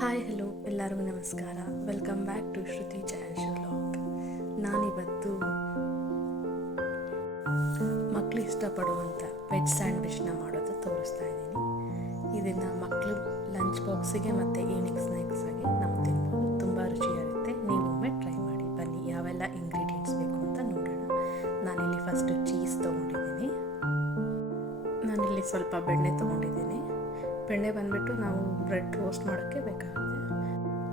Hi hello ಎಲ್ಲರಿಗೂ ನಮಸ್ಕಾರ. Welcome back to Shruti Jayash vlog. ನಾನಿವತ್ತು ಮಕ್ಕಳು ಇಷ್ಟಪಡುವಂಥ ವೆಜ್ ಸ್ಯಾಂಡ್ವಿಚ್ನ ಮಾಡೋದು ತೋರಿಸ್ತಾ ಇದ್ದೀನಿ. ಇದನ್ನು ಮಕ್ಕಳು ಲಂಚ್ ಬಾಕ್ಸಿಗೆ ಮತ್ತು ಈವ್ನಿಂಗ್ ಸ್ನ್ಯಾಕ್ಸಾಗಿ ನಾವು ತಿನ್ಬೋದು. ತುಂಬ ರುಚಿಯಾಗುತ್ತೆ. ನೀವು ಒಮ್ಮೆ ಟ್ರೈ ಮಾಡಿ. ಬನ್ನಿ ಯಾವೆಲ್ಲ ಇಂಗ್ರೀಡಿಯೆಂಟ್ಸ್ ಬೇಕು ಅಂತ ನೋಡೋಣ. ನಾನಿಲ್ಲಿ ಫಸ್ಟು ಚೀಸ್ ತೊಗೊಂಡಿದ್ದೀನಿ. ನಾನಿಲ್ಲಿ ಸ್ವಲ್ಪ ಬೆಣ್ಣೆ ತೊಗೊಂಡಿದ್ದೀನಿ. ಬೆಣ್ಣೆ ಬಂದುಬಿಟ್ಟು ನಾವು ಬ್ರೆಡ್ ರೋಸ್ಟ್ ಮಾಡೋಕ್ಕೆ ಬೇಕಾಗುತ್ತೆ.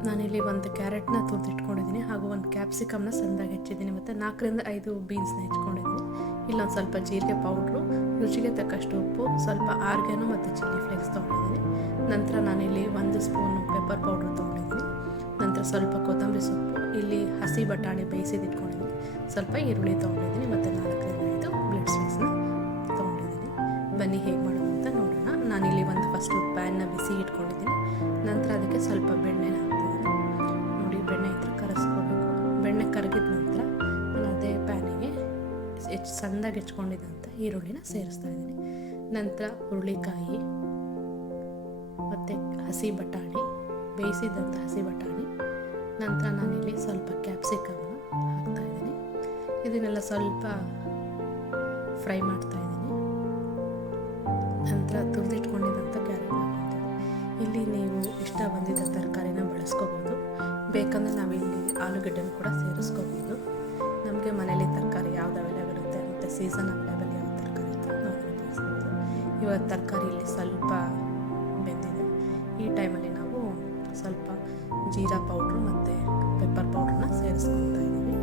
ನಾನಿಲ್ಲಿ ಒಂದು ಕ್ಯಾರೆಟ್ನ ತುರಿದಿಟ್ಕೊಂಡಿದ್ದೀನಿ, ಹಾಗೂ ಒಂದು ಕ್ಯಾಪ್ಸಿಕಮ್ನ ಸಣ್ಣದಾಗಿ ಹೆಚ್ಚಿದ್ದೀನಿ, ಮತ್ತು 4-5 ಬೀನ್ಸ್ನ ಹೆಚ್ಕೊಂಡಿದ್ದೀನಿ. ಇಲ್ಲೊಂದು ಸ್ವಲ್ಪ ಜೀರಿಗೆ ಪೌಡ್ರು, ರುಚಿಗೆ ತಕ್ಕಷ್ಟು ಉಪ್ಪು, ಸ್ವಲ್ಪ ಆರ್ಗ್ಯಾನೋ ಮತ್ತು ಚಿಲ್ಲಿ ಫ್ಲೇಕ್ಸ್ ತೊಗೊಂಡಿದ್ದೀನಿ. ನಂತರ ನಾನಿಲ್ಲಿ 1 ಸ್ಪೂನು ಪೆಪ್ಪರ್ ಪೌಡ್ರ್ ತೊಗೊಂಡಿದ್ದೀನಿ. ನಂತರ ಸ್ವಲ್ಪ ಕೊತ್ತಂಬರಿ ಸೊಪ್ಪು, ಇಲ್ಲಿ ಹಸಿ ಬಟಾಣಿ ಬೇಯಿಸಿದಿಟ್ಕೊಂಡಿದ್ದೀನಿ, ಸ್ವಲ್ಪ ಈರುಳ್ಳಿ ತೊಗೊಂಡಿದ್ದೀನಿ, ಮತ್ತು 4-5 ಬ್ಲೆಡ್ ಸ್ಲೈಸ್ನ ತೊಗೊಂಡಿದ್ದೀನಿ. ಬನ್ನಿ ಹೇಗೆ ಮಾಡೋದು ಅಂತ ನೋಡೋಣ. ನಾನಿಲ್ಲಿ ಒಂದು ಫಸ್ಟು ಪ್ಯಾನ್ನ ಬಿಸಿ ಇಟ್ಕೊಂಡಿದ್ದೀನಿ. ನಂತರ ಅದಕ್ಕೆ ಸ್ವಲ್ಪ ಬೆಣ್ಣೆನ ಹಾಕ್ತಿದ್ದೀನಿ. ನೋಡಿ, ಬೆಣ್ಣೆ ಇದ್ರೆ ಕರಗಿಸ್ಕೋಬೇಕು. ಬೆಣ್ಣೆ ಕರಗಿದ ನಂತರ ನಾನು ಅದೇ ಪ್ಯಾನಿಗೆ ಸಣ್ಣದಾಗಿ ಹೆಚ್ಕೊಂಡಿದ್ದಂಥ ಈರುಳ್ಳಿನ ಸೇರಿಸ್ತಾ ಇದ್ದೀನಿ. ನಂತರ ಹುರುಳಿಕಾಯಿ ಮತ್ತು ಹಸಿ ಬಟಾಣಿ, ಬೇಯಿಸಿದಂಥ ಹಸಿ ಬಟಾಣಿ. ನಂತರ ನಾನಿಲ್ಲಿ ಸ್ವಲ್ಪ ಕ್ಯಾಪ್ಸಿಕಮ್ನ ಹಾಕ್ತಾಯಿದ್ದೀನಿ. ಇದನ್ನೆಲ್ಲ ಸ್ವಲ್ಪ ಫ್ರೈ ಮಾಡ್ತಾಯಿದ್ದೀನಿ. ನಂತರ ತುರಿದಿಟ್ಕೊಂಡಿದ್ದಂಥ ಕ್ಯಾರೆಟ್ ಹಾಕ್ತೀನಿ. ಇಲ್ಲಿ ನೀವು ಇಷ್ಟ ಬಂದಿದ್ದ ತರಕಾರಿನ ಬಳಸ್ಕೋಬೋದು. ಬೇಕಂದರೆ ನಾವಿಲ್ಲಿ ಆಲೂಗಡ್ಡೆನೂ ಕೂಡ ಸೇರಿಸ್ಕೋಬೋದು. ನಮಗೆ ಮನೇಲಿ ತರಕಾರಿ ಯಾವ್ದು ಅವೈಲೇಬಲ್ ಇರುತ್ತೆ ಮತ್ತು ಸೀಸನ್ ಅವೈಲೇಬಲ್ ಯಾವ ತರಕಾರಿ ಇರುತ್ತೆ ನಾವು ಅದನ್ನು ಬಳಸ್ಬೋದು. ಇವಾಗ ತರಕಾರಿ ಇಲ್ಲಿ ಸ್ವಲ್ಪ ಬೆಂದಿದೆ. ಈ ಟೈಮಲ್ಲಿ ನಾವು ಸ್ವಲ್ಪ ಜೀರಾ ಪೌಡ್ರು ಮತ್ತು ಪೆಪ್ಪರ್ ಪೌಡ್ರನ್ನ ಸೇರಿಸ್ಕೊತಾ ಇದ್ದೀವಿ.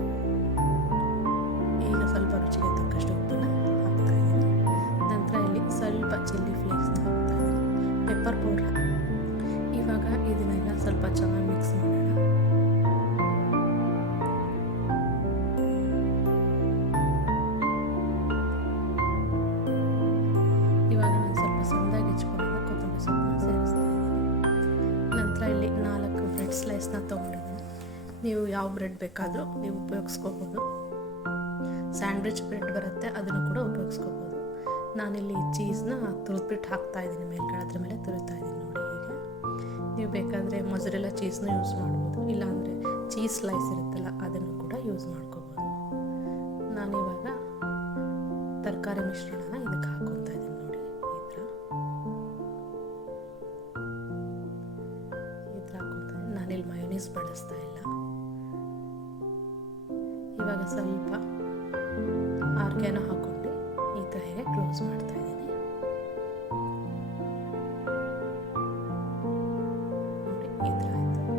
ಈಗ ಸ್ವಲ್ಪ ರುಚಿಗೆ ತಕ್ಕಷ್ಟು ಉಪ್ಪನ್ನು ಹಾಕ್ತಾಯಿದ್ದೀನಿ. ನಂತರ ಇಲ್ಲಿ ಸ್ವಲ್ಪ ಚಿಲ್ಲಿ ಫ್ಲೇಕ್ಸ್ನ ಹಾಕ್ತಾಯಿದ್ದೀನಿ, ಪೆಪ್ಪರ್ ಪೌಡ್ರ್. ಇವಾಗ ಇದನ್ನೆಲ್ಲ ಸ್ವಲ್ಪ ಚೆನ್ನಾಗಿ ಮಿಕ್ಸ್ ಮಾಡೋಣ. ಇವಾಗ ನಾನು ಸ್ವಲ್ಪ ಸಣ್ಣದಾಗಿ ಹೆಚ್ಕೊಂಡಿದ್ದ ಕೊತ್ತಂಬರಿ ಸೊಪ್ಪನ್ನ ಸೇರಿಸ್ತಾ ಇದ್ದೀನಿ. ನಂತರ ಇಲ್ಲಿ 4 ಬ್ರೆಡ್ ಸ್ಲೈಸ್ನ ತೊಗೊಂಡಿದ್ದೀನಿ. ನೀವು ಯಾವ ಬ್ರೆಡ್ ಬೇಕಾದರೂ ನೀವು ಉಪಯೋಗಿಸ್ಕೋಬೋದು. ಸ್ಯಾಂಡ್ವಿಚ್ ಬ್ರೆಡ್ ಬರುತ್ತೆ, ಅದನ್ನು ಕೂಡ ಉಪಯೋಗಿಸ್ಕೋಬೋದು. ನಾನಿಲ್ಲಿ ಚೀಸ್ನ ತುರಿದ್ಬಿಟ್ಟು ಹಾಕ್ತಾಯಿದ್ದೀನಿ ಮೇಲ್ಗಡೆ, ಅದ್ರ ಮೇಲೆ ತುರಿತಾ ಇದ್ದೀನಿ. ನೋಡಿ, ಹೀಗೆ ನೀವು ಬೇಕಾದರೆ ಮೊಸರೆಲ್ಲ ಚೀಸ್ನ ಯೂಸ್ ಮಾಡ್ಬೋದು, ಇಲ್ಲಾಂದರೆ ಚೀಸ್ ಸ್ಲೈಸ್ ಇರುತ್ತಲ್ಲ ಅದನ್ನು ಕೂಡ ಯೂಸ್ ಮಾಡ್ಕೋಬೋದು. ನಾನಿವಾಗ ತರಕಾರಿ ಮಿಶ್ರಣನ ಇದಕ್ಕೆ ಹಾಕ್ಕೊತಾ ಇದ್ದೀನಿ. ನೋಡಿ, ಈ ಥರ ಹಾಕ್ಕೊತಾ ಇದ್ದೀನಿ. ನಾನಿಲ್ಲಿ ಮಯೋನೀಸ್ ಬಳಸ್ತಾ ಇಲ್ಲ. ಇವಾಗ ಸ್ವಲ್ಪ ಆರ್ಗ್ಯಾನೋ ಹಾಕ್ಕೊಂಡು ಈ ಥರ ಹೇಗೆ ಕ್ಲೋಸ್ ಮಾಡ್ತಾ ಇದ್ದೀನಿ. ನೋಡಿ, ಈ ಥರ ಆಯಿತು.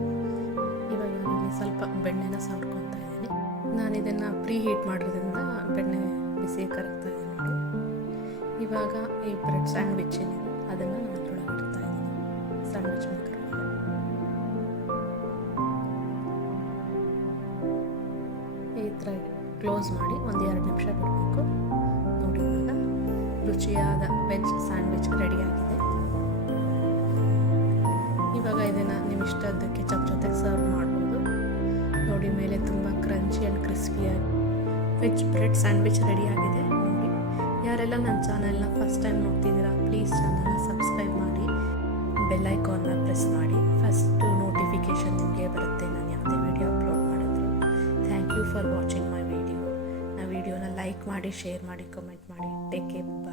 ಇವಾಗ ನಾನಿಲ್ಲಿ ಸ್ವಲ್ಪ ಬೆಣ್ಣೆನ ಸವರ್ಕೊತಾ ಇದ್ದೀನಿ. ನಾನು ಇದನ್ನು ಪ್ರೀ ಹೀಟ್ ಮಾಡೋದ್ರಿಂದ ಬೆಣ್ಣೆ ಬಿಸಿ ಕರಗ್ತಾ ಇದ್ದೀನಿ. ನೋಡಿ, ಇವಾಗ ಈ ಬ್ರೆಡ್ ಸ್ಯಾಂಡ್ವಿಚ್ ಏನಿದೆ ಅದನ್ನು ನಾನು ಅದ್ರೊಳಗೆ ಇಡ್ತಾ ಇದ್ದೀನಿ. ಸ್ಯಾಂಡ್ವಿಚ್ ಮೇಕರ್ ಈ ಥರ ಕ್ಲೋಸ್ ಮಾಡಿ 1-2 ನಿಮಿಷ ಬಿಡಬೇಕು. ನೋಡಿ, ಇವಾಗ ರುಚಿಯಾದ ವೆಜ್ ಸ್ಯಾಂಡ್ವಿಚ್ ರೆಡಿಯಾಗಿದೆ. ಇವಾಗ ಇದನ್ನು ನಿಮ್ಮ ಇಷ್ಟದ ಕೆಚಪ್ ಜೊತೆಗೆ ಸರ್ವ್ ಮಾಡ್ಬೋದು. ನೋಡಿ, ಮೇಲೆ ತುಂಬ ಕ್ರಂಚಿ ಆ್ಯಂಡ್ ಕ್ರಿಸ್ಪಿಯಾಗಿ ವೆಜ್ ಬ್ರೆಡ್ ಸ್ಯಾಂಡ್ವಿಚ್ ರೆಡಿಯಾಗಿದೆ. ನೋಡಿ, ಯಾರೆಲ್ಲ ನನ್ನ ಚಾನಲ್ನ ಫಸ್ಟ್ ಟೈಮ್ ನೋಡ್ತಿದ್ದೀರಾ, ಪ್ಲೀಸ್ ಚಾನಲ್ನ ಸಬ್ಸ್ಕ್ರೈಬ್ ಮಾಡಿ, ಬೆಲ್ ಐಕಾನ್ನ ಪ್ರೆಸ್ ಮಾಡಿ. ಫಸ್ಟು ನೋಟಿಫಿಕೇಷನ್ ನಿಮಗೆ ಬರುತ್ತೆ ನಾನು ಯಾವುದೇ ವಿಡಿಯೋ ಅಪ್ಲೋಡ್ ಮಾಡಿದ್ರು. Thank you for watching my video. ವಿಡಿಯೋನ ಲೈಕ್ ಮಾಡಿ, ಶೇರ್ ಮಾಡಿ, ಕಮೆಂಟ್ ಮಾಡಿ. Take care.